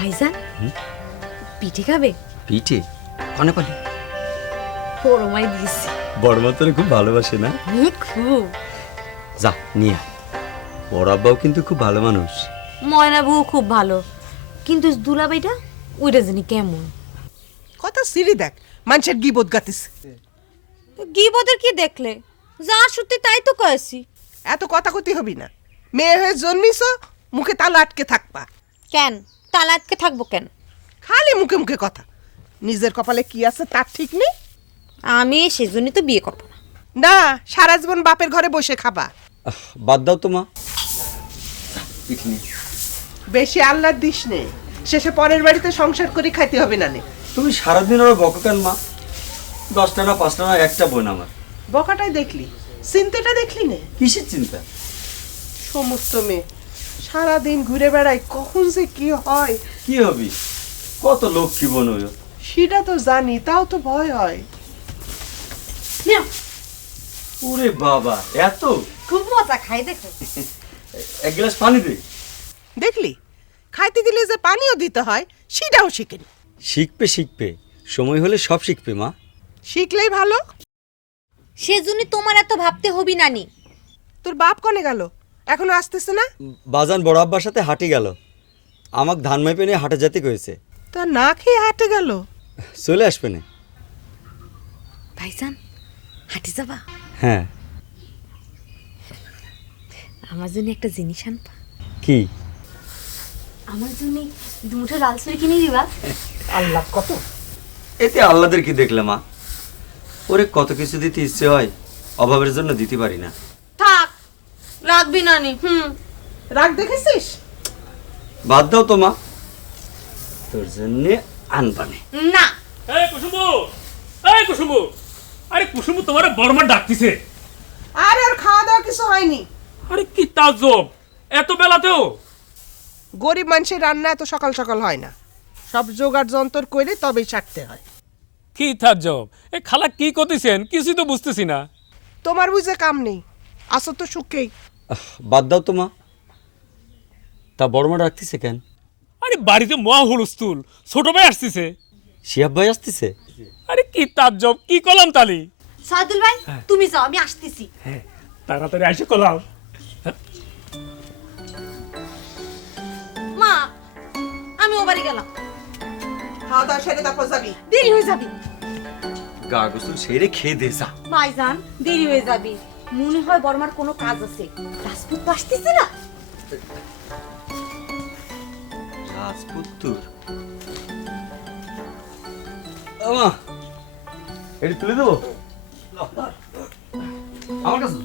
ভাইজান পিঠে খাবে? পিঠে কনে পালি? বড় মাই দিয়েছি। বড় মা তোরে খুব ভালোবাসে না? খুব। যা নিয়ে আয়। বড় আব্বাও কিন্তু খুব ভালো মানুষ। ময়না বউ খুব ভালো, কিন্তু দুলাভাইটা ওইটা জানি কেমন। কথা সিরি দেখ, মানুষের গিবত গাতিস। গিবদের কি দেখলে? যা সত্যি তাই তো কয়েছি। এত কথা কতি হবি না। মেয়ে হয়ে জন্মিস, মুখে তালা আটকে থাকবা। কেন তালা আটকে থাকবো কেন? খালি মুখে মুখে কথা। নিজের কপালে কি আছে তার ঠিক নেই। আমি সেজন্যই তো বিয়ে করবো না। না, সারা জীবন বাপের ঘরে বসে খাবা। বাদ দাও তো মা। পিঠে নিয়ে। বেশি আল্লাহ দিস নে, শেষে পরের বাড়িতে সংসার করে খাইতে হবে না নে। তুমি সারাদিন ওরা বকো কেন মা? 10টা না 5টা না একটা বোন আমার। বকাটাই দেখলি, চিন্তাটা দেখলি নে। কিসের চিন্তা? সমস্ত মেয়ে সারাদিন ঘুরে বেড়ায়, কখন যে কি হয়। কি হবি? কত লক্ষ্মী বোন হইল। সেটা তো জানি, তাও তো ভয় হয়। ওরে বাবা, এত! খুব মজা খাই দেখো। এক গ্লাস পানি দে। দেখলি, খাইতে দিলে যে পানিও দিতে হয় সেটাও শিখেনি। শিখবে, সময় হলে সব শিখবে মা। শিখলেই ভালো। সেজন্যই তোমার এত ভাবতে হবি নানি। তোর বাপ কনে গেল? এখনো আসতেছে না? বাজান বড় আব্বার সাথে হাঁটি গেল। আমাকে ধান মাইপে নিয়ে হাটে যেতে কয়েছে। তা না খেয়ে হাঁটে গেল? চলে আসবে না? ভাইজান হাঁটি যাবা? হ্যাঁ। আমার জন্য একটা জিনিস আনবা? কি? আমার জন্য দুটো লাল চুড়ি কিনে দিবা? আল্লাহ কত! এতে আল্লাদের কি দেখলে মা? ওরে কত কিছু দিতে ইচ্ছে হয়, অভাবের জন্য দিতে পারি না। থাক, রাখবি নানি। রাগ দেখেছিস? বাদ দাও তো মা, তোর জন্য আনবানে। না। এই কুসুমু, এই কুসুমু, আরে কুসুমু তোমার বর্মা ডাকতিছে। আর আর খাওয়া দাওয়া কিছু হয়নি। আরে কি তাজ্জব, এত বেলাতেও? গরিব মানুষের রান্না এত সকাল সকাল হয় না, সব জোগাড় যন্ত্র করে তবেই ছাড়তে হয়। কি তাজ্জব, এ খালা কি করতেছেন কিছুই তো বুঝতেছি না। তোমার বুঝে কাম নেই, আসো তো সুখেই। বাদ দাও তো মা। তা বড় মা ডাকতেছে কেন? আরে বাড়িতে মহা হুলস্থুল, ছোট ভাই আসতেছে। শিহাব ভাই আসতেছে? আরে কি তাজ্জব, কি কলাম তালি? সাদুল ভাই তুমি যাও, আমি আসতেছি। হ্যাঁ, তাড়াতাড়ি এসে কলাম। মা আমি ও বাড়ি গেলাম। খাওয়া দাওয়া সেরে তারপর যাবি। দেরি হয়ে যাবি। গা গোসল সেরে খেয়ে দে যা। ভাইজান দেরি হয়ে যাবি, মনে হয় বর্মার কোনো কাজ আছে। রাজপুত তো আসতেছে না? রাজপুত্তর আমা, এটা তুলে দেবো আমার কাছে।